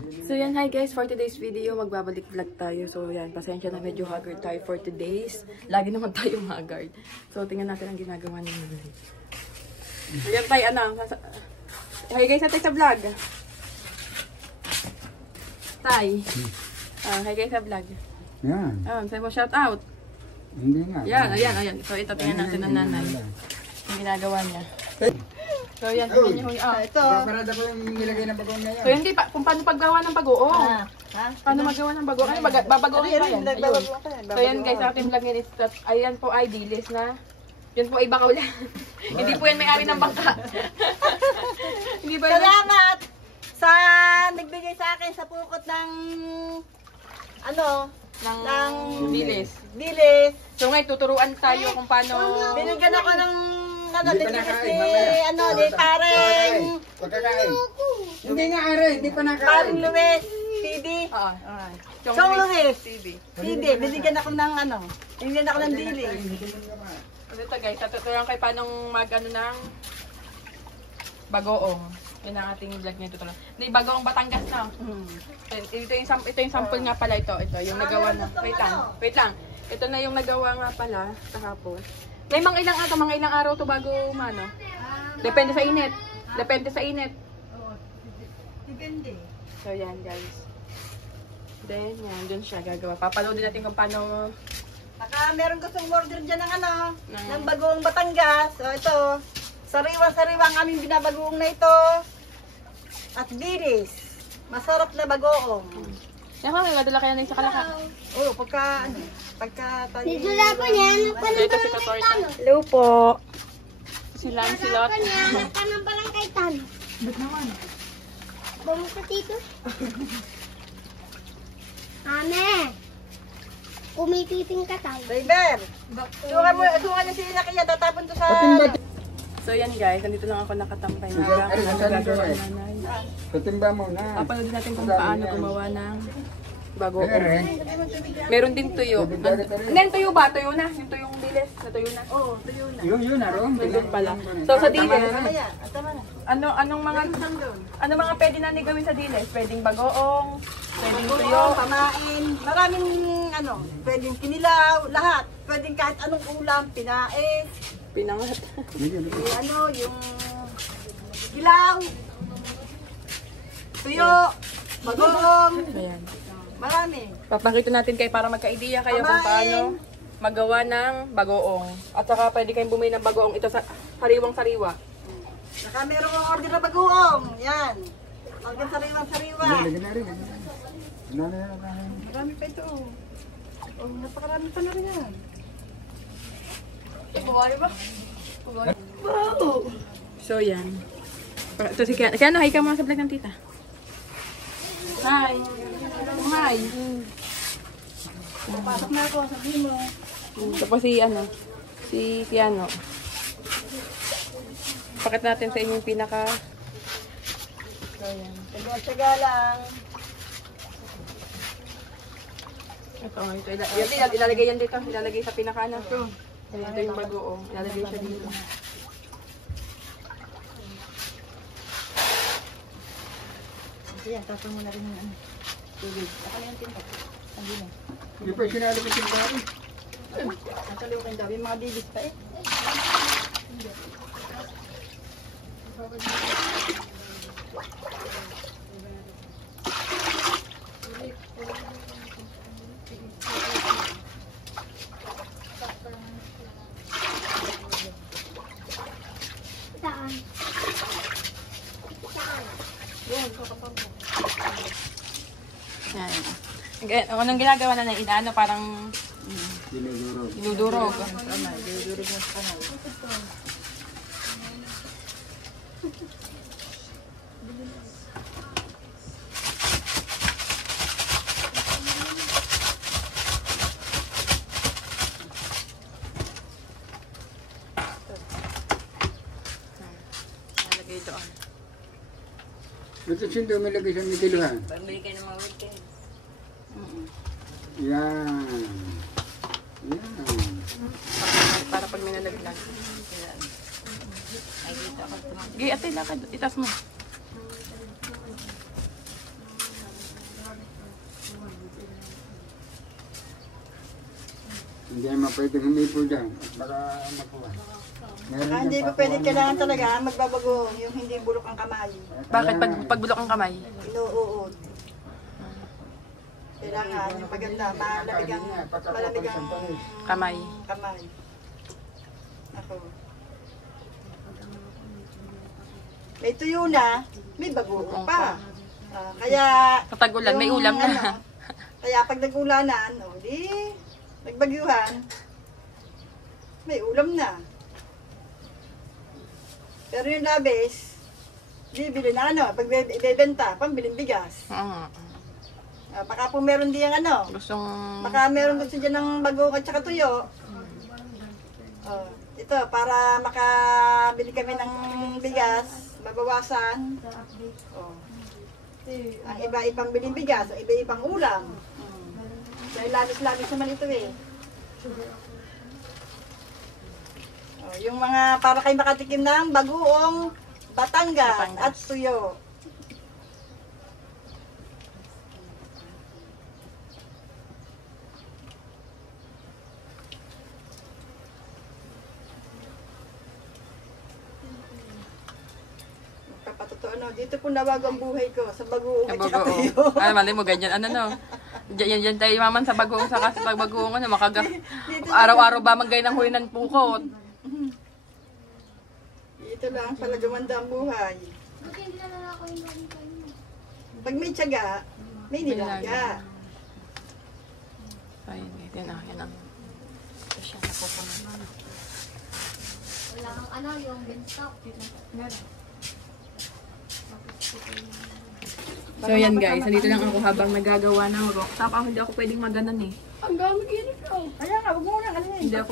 So yan, hi guys, for today's video, magbabalik vlog tayo. So yan, pasensya na medyo haggard tayo for today's. Lagi naman tayo haggard. So tingnan natin ang ginagawa ni Nanay. So yan tayo, ano, hi guys, natin sa vlog. Tay. Hi guys sa vlog. Yan. Sa'yo mo shout out. Hindi nga. Yan, ayan. So ito, tingnan natin ang Nanay. Yung ginagawa niya. So yan, tingnan niyo. Ito. Parada ko yung nilagay ng bagoong na yan. So hindi pa, kung paano paggawa ng bagoong. Paano magawa ng bagoong? Ano, babagoong ba yan? Ayun. So yan guys, ating vlog ngayon is, ayan po ay dilis na. Yun po ay bakaw lang. Hindi po yan may-ari ng bangka. Hindi po yan. Salamat sa nagbigay sa akin sa pukot ng ng dilis. Dilis. So ngayon, tuturuan tayo kung paano. Binigyan ako ng Hindi pa dilis nakain, ni mamaya. di pareng Pagkakain. Hindi nga are, hindi pa nakain. pareng Luis, TV. Chong Luis, TV. Binigyan ako ng binigyan ako ng dilis. So ito guys, tuturuan kayo paano ng bagoong. Yun ang ating vlog niya tuturuan. Hindi, bagoong Batangas na. Ito yung sample nga pala ito. Ito yung nagawa na. Wait lang. Ito na yung nagawa nga pala kahapon. May mga ilang araw to bago mano. Depende sa init. Depende. So yan guys. Then yan, dun siya gagawa. Papanoodin natin kung paano. Saka meron gustong order dyan ng bagoong Batangas. So ito, sariwa-sariwa ang aming binabagoong na ito. At dilis. Masarap na bagoong. Yan ka, may madala kaya na yung sa kalaka. Oo, pagka tayo. Dudula po niya. So ito si Katorta. Hello po. Si Lancelot. Tanong pa lang kay Tan. Ba't naman? Bumuka dito. Ame. Kumititing ka tayo. Driver. Sungan niyo si Inakiya. Tatapon to sa... So yan guys, nandito lang ako nakatampay na gagawa ng Nanay. Patimba mo na. Papanoodin natin kung paano gumawa ng bagoong. Meron din tuyo. Hindi, tuyo ba? Tuyo na. Yung tuyong dilis. Natuyo na. Oo, tuyo na. Yun, aron. Nandun pala. So sa dilis, Tama na. ano mga pwede na gawin sa dilis? Pwedeng bagoong, pwedeng tuyo. Pamain. Maraming pwedeng kinilaw. Lahat. Pwedeng kahit anong ulam. Pinae. Pinangat. Yung kilaw. Tuyo. Bagoong. Ayan. Marami. Papakita natin kayo para magka-idea kayo kung paano magawa ng bagoong. At saka pwede kayong bumili ng bagoong ito sa sariwang-sariwa. Saka meron kong order na bagoong. Yan. Order sariwang-sariwa. Marami pa ito. Napakarami pa na rin yan. Wow! So yan. Ito si Kiana. Hi ka mga sa vlog ng tita. Hi! Hi! Pasok na ako. Sabihin mo. Tapos si Kiano. Pakita natin sa inyo yung pinaka. So yan. Taga-tsaga lang. Ito, ilalagay yan dito. Ilalagay sa pinaka na. Ito yung bagoong. Ilalagay siya dito. Ayan, tatang mo na rin yung tubig. Saka yung tinta. Sabi mo. Hindi pa sinali ko sinali. Nasali ko kayong dami. Mga dilis pa eh. Saan? Yan. Anong ginagawa na inaano parang dinudurog. Nalagay doon. Ito siya umalagay sa midiluhan. Bumili kayo ng mga weekend. Yan. Para pag may nalaglag. Gay, ate, lakad. Itas mo. Hindi naman pwedeng humipo dyan. At baka makuha. Meron Hindi dyan ko pwede pakuha kailangan ng- talaga magbabagoong yung hindi bulok ang kamay. Bakit pagbulok ang kamay? Inuuod. Kailangan yung maganda, malamig ang Kamay. kamay. Ako. May tuyo na, may bagoong pa. Kaya Sa tag-ulan, may yung ulam na. Kaya pag nag-ulanan, di nagbagyuhan, may ulam na. Pero yung labis, bibili na pag ibebenta, pambiling bigas. Baka po meron diyang Gustong... baka meron gusto dyan ng bagoong at saka tuyo. Ito, para makabili kami ng bigas, mabawasan. Ang iba ibang biling bigas, ang iba ibang ulam. Dahil labis-labis naman ito eh. Yung mga para kayo makatikim ng bagoong Batangas at tuyo. Kapatotoo dito po nabago ang buhay ko sa bagoong at saka tuyo. Ay, mali mo, ganyan. Ano no? Diyan tayo maman sa bagoong sa bagoong ano, araw-araw ba maggay ng huwinan pukot? Ito lang pala gumanda ang buhay. Pag may tiyaga, may nilaga. Ayun, yan ang. Ito siya, napupunan. Wala kang yung benstop. So yan guys, dito lang ako habang nagagawa ng rock top. Ako hindi ako pwedeng maganan eh. Ang gamit yun ito. Kaya nga, huwag mo na Hindi ako...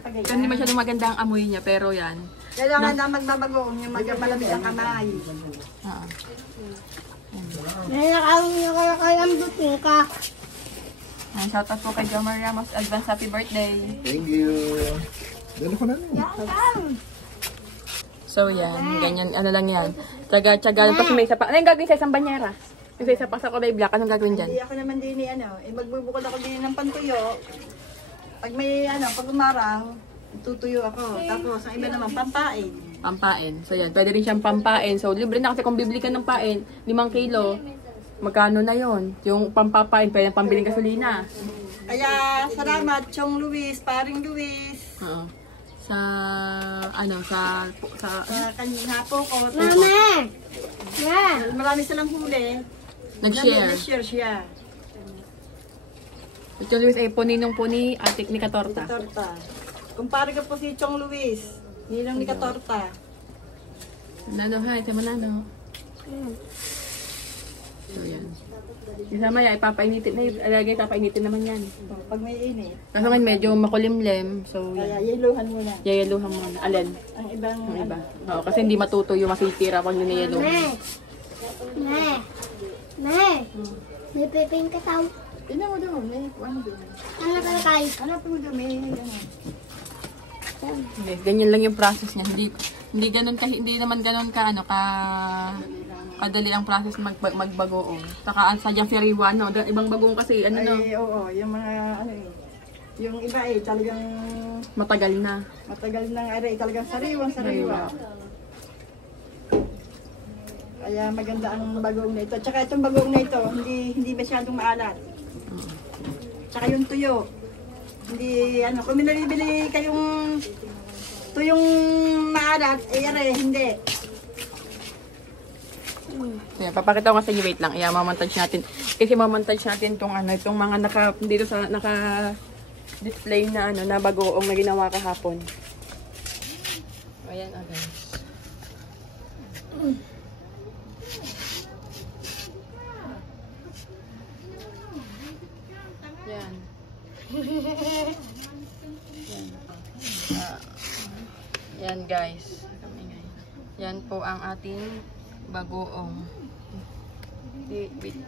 pag-ayan. Hindi masyadong maganda ang amoy niya, pero yan. Kailangan na magbabagoong yung malamig ang kamay. Ah. Nanakawin niyo kaya lambutin ka. Shoutout po kay Jomar Ramos. Advance happy birthday. Thank you. Dala ko na rin. So yan, ganyan, ano lang yan. Tsaga-tsaga. Tapos may isa pa. Ano yung gagawin sa isang banyera? Yung sa isa pa sa kulay black, anong gagawin dyan? Hindi ako naman din magbubukod ako din ng pantuyo. Pag may pag umaraw, tutuyo ako. Tapos ang iba naman pampain. Pampain. So yan, pwede rin siyang pampain. So libre na kasi kung bibili ka ng pain, 5 kilo, magkano na yon? Yung pampapain, pwede pambiling gasolina. Kaya salamat, Chong Luis, Paring Luis. Oo. Sa Kanina po ko. Mama! Yeah! Marami silang huli. nag-share. Nag-share siya. Ito Luis ay puninong puni atik ni Katorta. Torta. Kumpare ko po si Chong Luis. Ninong ni Katorta. Manano, hi, sa Manano. So yan. Yung sama yan, ipapainitin na yun. Alagay, ipapainitin naman yan. Pag may init. Kaso ngayon medyo makulimlim. So Kaya yan. yeluhan muna. Yayaluhan mo na. Alin? Ang ibang Ang iba. Oo, kasi hindi matutuyo, masitira pag ninayaluhan. May piping ka tao. Tingnan mo doon. May ano doon. Ano ka na kayo? Hanap mo doon. May Hindi, ganyan lang yung process niya. Hindi naman ganun ka kadali ang process magbagoong. Saka sadyang sariwa, no? Ibang bagoong kasi, Ay, oo. Yung mga yung iba talagang matagal na. matagal nang talagang sariwa. Kaya maganda ang bagoong na ito. Tsaka itong bagoong na ito, hindi masyadong maalat. Tsaka yung tuyo. Hindi, kung binibili kayong tuyong maalat, hindi. So, yan, papakita ko nga sa inyo, wait lang. Mamontage natin. Kasi mamontage natin itong mga dito sa display na na bagoong na ginawa kahapon. Ayan, guys. Yan. Yan guys. Yan po ang ating bagoong.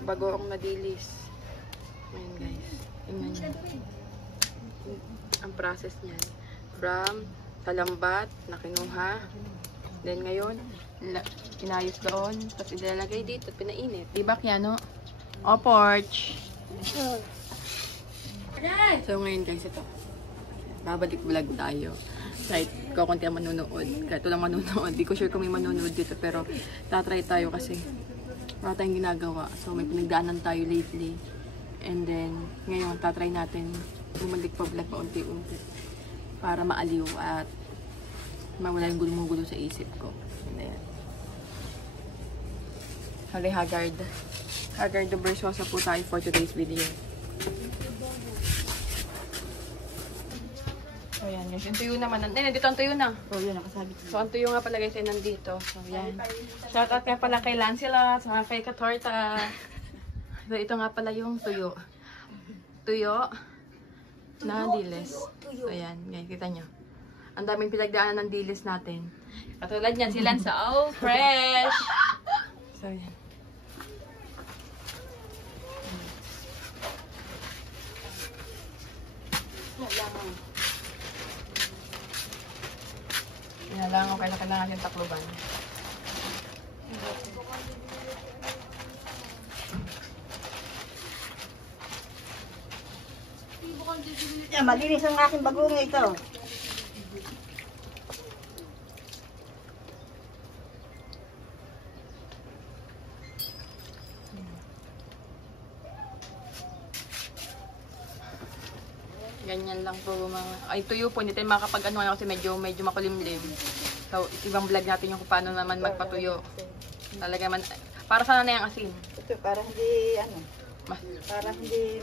Bagoong na dilis. Ayan guys. Tingnan nyo. Ang process niyan. From talambat na kinuha. Then ngayon, inayos doon. Tapos ilalagay dito at pinainit. Diba Kiano? O porch. So ngayon guys, ito. babalik vlog tayo. Kahit kakunti ang manonood, kahit walang manonood, di ko sure kung may manonood dito, pero tatry tayo kasi wala tayong ginagawa. So may pinagdaanan tayo lately. And then, ngayon, tatry natin bumalik pa vlog paunti-unti para maaliw at mawala yung gulo-gulo sa isip ko. And then, Holly Haggard. Haggard the Versosa po tayo for today's video. So, yan. Yung tuyo naman. Nandito ang tuyo na. Oh, yun, nakasabit. So, ang tuyo nga pala guys ay nandito. So, yan. Shoutout nga pala kay Lancelot, sa kay Katorta. So, ito nga pala yung tuyo. Tuyo na dilis. So, yan. Ngayon, kita nyo. Ang daming pinagdaanan ng dilis natin. Katulad niyan, si Lanza. Oh, fresh! So, yan. Inalangan ko kailangan natin takluban. Yan, malinis ang aking bagong ito. Ganyan lang po mga... Ay, tuyo po. Hindi tayo makakapag-ano kasi medyo makulimlim. So, ibang vlog natin yung kung paano naman magpatuyo. Talaga man... Para sana na yung asin. Ito, para hindi, ano, para hindi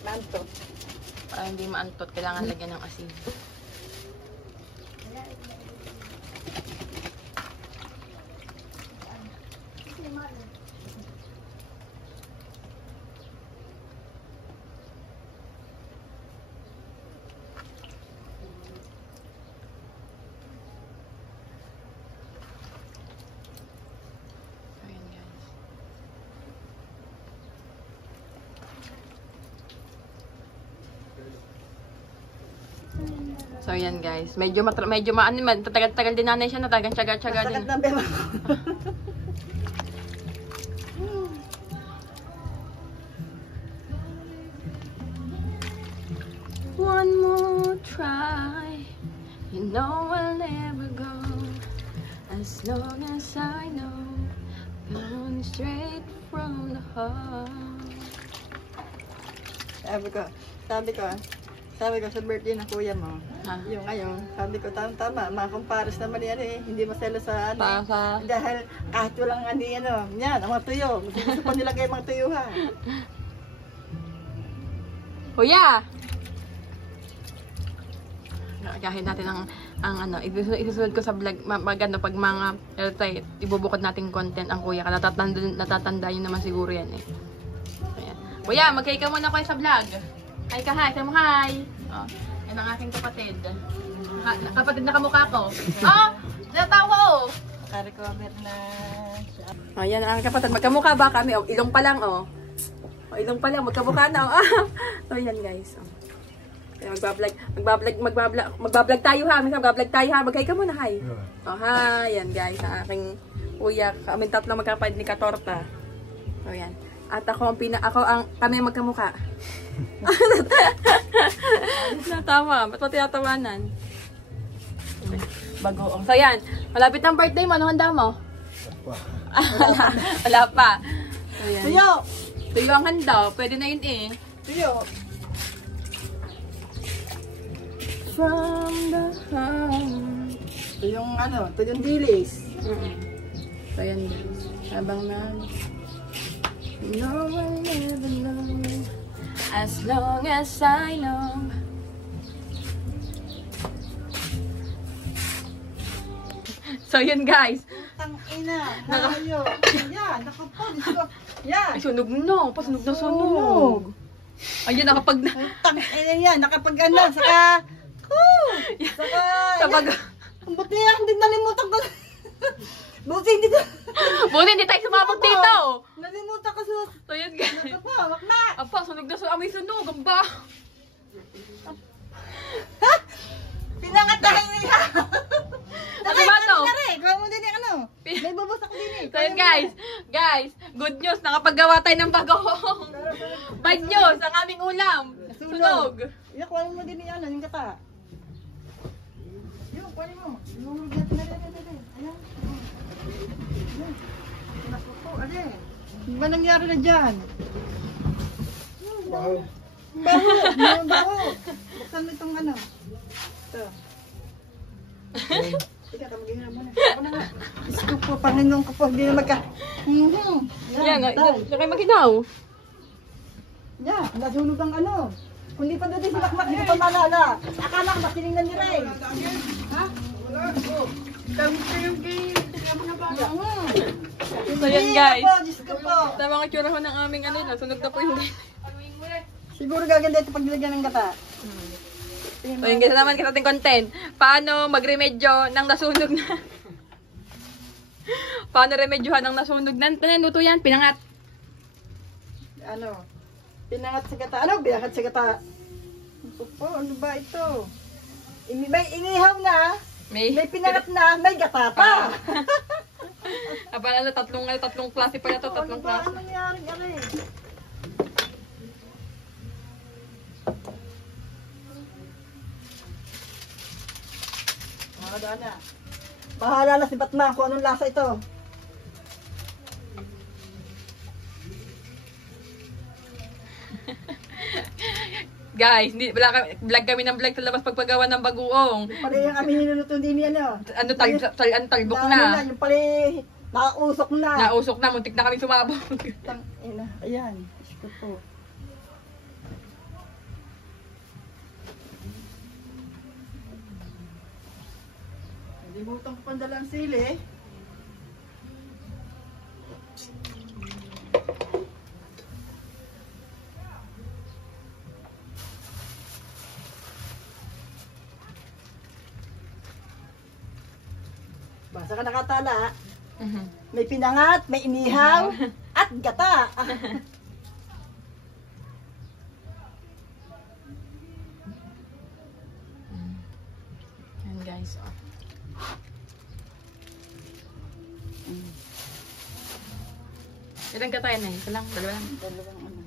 maantot. Para hindi maantot, kailangan lagyan ng asin. So, yan guys. Medyo tagal din nanay siya na talagang tsaga-tsaga din. Sakit ng bema ko. One more try. You know I'll never go. As long as I know. Going straight from the heart. Sabi ko sa birthday ng kuya mo, Ha? yung ngayon, sabi ko tama, mga kumpares naman yan eh, hindi masela sa ano. Sa... Dahil kahit walang yan, ang mga tuyo, gusto ko nilagay mga tuyo ha. Kuya! Gahin natin ang ano, isusunod ko sa vlog, pag mga, ibubukod natin content ang kuya, natatanda yun naman siguro yan eh. Ayan. Kuya, mag-hi ka muna kayo sa vlog. Hi ka, hi. Say mo hi. Oh, yan ang aking kapatid. Kapatid na kamukha ko. Oh, natawa oh. Naka-recover na siya. Oh, yan ang aking kapatid. Magkamukha ba kami? Oh, ilong pa lang oh. Oh, ilong pa lang. Magkamukha na oh. So, yan guys. Oh. Kaya magbablog tayo ha. Minsan magbablog tayo ha. Mag-hi ka muna, hi. Oh, hi. Yan guys. Ang aking kuya. Kami tatlo magkapatid ni Katorta. So, yan. At kami magkamukha. Natama. Ba't mo tinatawanan? Bagoong. So yan. Malapit ang birthday mo. Ano handa mo? Wala pa. So, yan. Tuyo! Tuyo ang handa. Pwede na yun eh. Tuyo! From the heart. Tuyong ano, tuyong dilis. So yan guys. Habang no one ever know. As long as I know. So yun guys. Tang ina, hayo. Yan, nakapolis ko. Yan. Ay, sunog na. Pasunog na sunog. Ayun, nakapag na. Tang ina yan, nakapag ano, saka ang buti yan, hindi nalimutan ko. Buti hindi ko. Buti hindi tayo sumabog dito. Nalimutan ko sa. So yun guys. Apa, wag na. Apa, sunog na sunog. Amoy sunog. Ang ba? Pinangatahin niya. Ano ba to? Gawa mo din yung ano. May bubos ako din eh. So yun guys, good news, nakapaggawa tayo ng bagong. Bad news, ang aming ulam. Sunog! Yan, kuhanin mo din yan, yung gata. Yung, kuhanin mo. Yung gata na rin. Ayan. Ayan. Naku po, alin. Ano ba nangyari na dyan? Baho. Baho! Yung baho! Buksan mo itong ano. Ito. Teka, tamagin na muna. Ako na nga. Diyos ko po, Panginoon ko po, hindi na magka... Yan, tay. ito kayo maginaw. Yan, nasunog ang ano. Kung di pa doon din sinakmak, hindi ko pa malala. Akala ko masiningnan ni Ray. Ha? Tawag kayo kay... So yan guys. Diyos ko po. Tama ang itsura ko ng aming ano, nasunog na po yung Siguro gaganda ito pag nilagyan ng gata. So yung ganda naman kita ating content. Paano magremedyo ng nasunog na? Paano remedyohan ng nasunog na? Luto yan, pinangat. Ano? Pinangat sa gata. Ano? Pinangat sa gata. Opo, ano ba ito? May inihaw na. May pinangat na. May gata pa. Aba, tatlong klase pa na to, tatlong Ano ba? klase. Ano nangyari? Na. Bahala na si Batman kung anong lasa ito. Guys, vlog kami ng vlog sa labas pagpagawa ng bagoong. Pala yung kami niluluto din yan. Ano talbok na. Yung pala nakausok na. Nausok na, muntik na kami sumabog. Ayan. Ito po. Limutan ko pandalang sili. Basta ka nakatala. May pinangat, may inihaw, at gata. Yan guys, oh. Ilang gata yan eh? Isa lang, dalawa lang. Dalawang ano.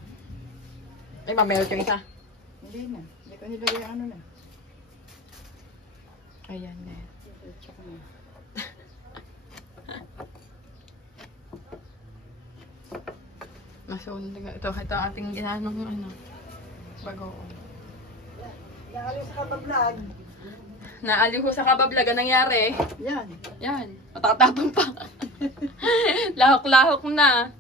Ay, mamaya yung isa. Hindi na. Hindi ko nilagay ang ano na. Ayan na. Tsaka na. Masunod nga. Ito ang ating ginanong ano. Bagoong. Nakalis ka pa vlog. Naaliw ko sa kabablag. Anong nangyari? Yan. Yan. Matatapang pa. Lahok-lahok na.